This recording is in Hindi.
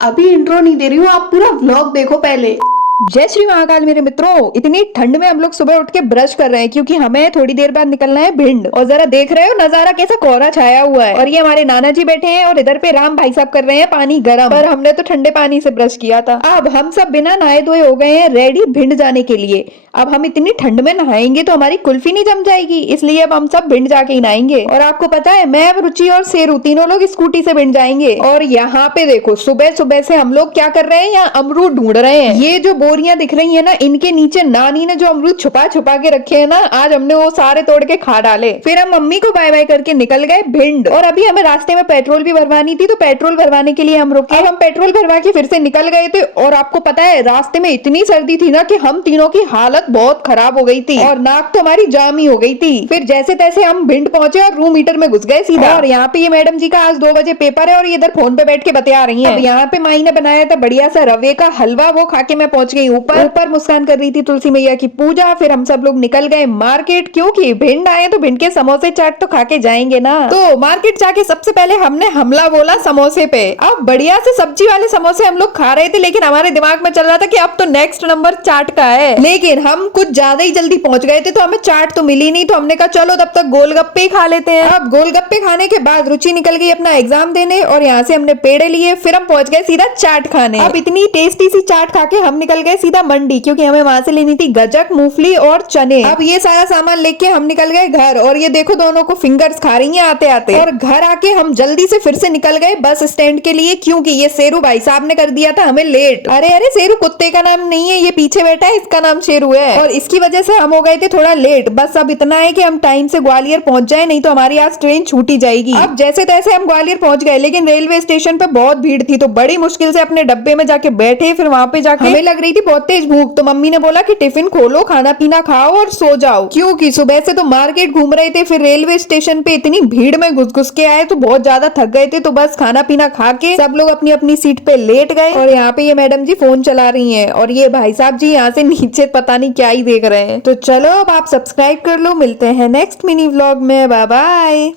अभी इंट्रो नहीं दे रही हूँ, आप पूरा व्लॉग देखो पहले। जय श्री महाकाल मेरे मित्रों। इतनी ठंड में हम लोग सुबह उठ के ब्रश कर रहे हैं क्योंकि हमें थोड़ी देर बाद निकलना है भिंड। और जरा देख रहे हो नजारा कैसा कोहरा छाया हुआ है। और ये हमारे नाना जी बैठे हैं और इधर पे राम भाई साहब कर रहे हैं पानी गर्म। पर हमने तो ठंडे पानी से ब्रश किया था। अब हम सब बिना नहाए धोए हो गए हैं रेडी भिंड जाने के लिए। अब हम इतनी ठंड में नहाएंगे तो हमारी कुल्फी नहीं जम जाएगी, इसलिए अब हम सब भिंड जाके ही नहाएंगे। और आपको पता है मैं, रुचि और शेरू तीनों लोग स्कूटी से भिंड जाएंगे। और यहाँ पे देखो सुबह सुबह से हम लोग क्या कर रहे हैं, यहाँ अमरूद ढूंढ रहे हैं। ये जो बोरियां दिख रही है ना, इनके नीचे नानी ने जो अमरूद छुपा छुपा के रखे हैं ना, आज हमने वो सारे तोड़ के खा डाले। फिर हम मम्मी को बाय बाय करके निकल गए भिंड। और अभी हमें रास्ते में पेट्रोल भी भरवानी थी, तो पेट्रोल भरवाने के लिए हम रुके। हम पेट्रोल भरवा के फिर से निकल गए थे। और आपको पता है रास्ते में इतनी सर्दी थी ना कि हम तीनों की हालत बहुत खराब हो गई थी और नाक तो हमारी जाम ही हो गई थी। फिर जैसे तैसे हम भिंड पहुंचे और रूम हीटर में घुस गए सीधा। और यहाँ पे ये मैडम जी का आज 2 बजे पेपर है और ये इधर फोन पे बैठ के बतिया रही हैं। अब यहाँ पे माई ने बनाया था बढ़िया सा रवे का हलवा, वो खा के मैं पहुंच गई ऊपर। मुस्कान कर रही थी तुलसी मैया की पूजा। फिर हम सब लोग निकल गए मार्केट, क्योंकि भिंड आए तो भिंड के समोसे चाट तो खा के जाएंगे ना। तो मार्केट जाके सबसे पहले हमने हमला बोला समोसे पे। अब बढ़िया से सब्जी वाले समोसे हम लोग खा रहे थे, लेकिन हमारे दिमाग में चल रहा था कि अब तो नेक्स्ट नंबर चाट का है। लेकिन हम कुछ ज्यादा ही जल्दी पहुंच गए थे तो हमें चाट तो मिली नहीं, तो हमने कहा चलो तब तक गोलगप्पे ही खा लेते हैं। अब गोलगप्पे खाने के बाद रुचि निकल गई अपना एग्जाम देने और यहाँ से हमने पेड़े लिए। फिर हम पहुंच गए सीधा चाट खाने। अब इतनी टेस्टी सी चाट खा के हम निकल गए सीधा मंडी, क्योंकि हमें वहां से लेनी थी गजक, मूंगफली और चने। अब ये सारा सामान लेके हम निकल गए घर। और ये देखो दोनों को फिंगर्स खा रही हैं आते आते। और घर आके हम जल्दी से फिर से निकल गए बस स्टैंड के लिए, क्योंकि ये शेरू भाई साहब ने कर दिया था हमें लेट। अरे अरे शेरू कुत्ते का नाम नहीं है, ये पीछे बैठा है इसका नाम शेरू है। और इसकी वजह से हम हो गए थे थोड़ा लेट। बस अब इतना है कि हम टाइम से ग्वालियर पहुंच जाए, नहीं तो हमारी आज ट्रेन छूटी जाएगी। अब जैसे तैसे हम ग्वालियर पहुंच गए, लेकिन रेलवे स्टेशन पे बहुत भीड़ थी, तो बड़ी मुश्किल से अपने डब्बे में जाके बैठे। फिर वहां पे जाके हमें लग रही थी बहुत तेज भूख, तो मम्मी ने बोला कि टिफिन खोलो, खाना पीना खाओ और सो जाओ, क्योंकि सुबह से तो मार्केट घूम रहे थे। फिर रेलवे स्टेशन पे इतनी भीड़ में घुस घुस के आए तो बहुत ज्यादा थक गए थे। तो बस खाना पीना खा के सब लोग अपनी अपनी सीट पे लेट गए। और यहाँ पे ये मैडम जी फोन चला रही हैं और ये भाई साहब जी यहाँ से नीचे पता नहीं क्या ही देख रहे हैं। तो चलो अब आप सब्सक्राइब कर लो, मिलते हैं नेक्स्ट मिनी व्लॉग में, बाय बाय।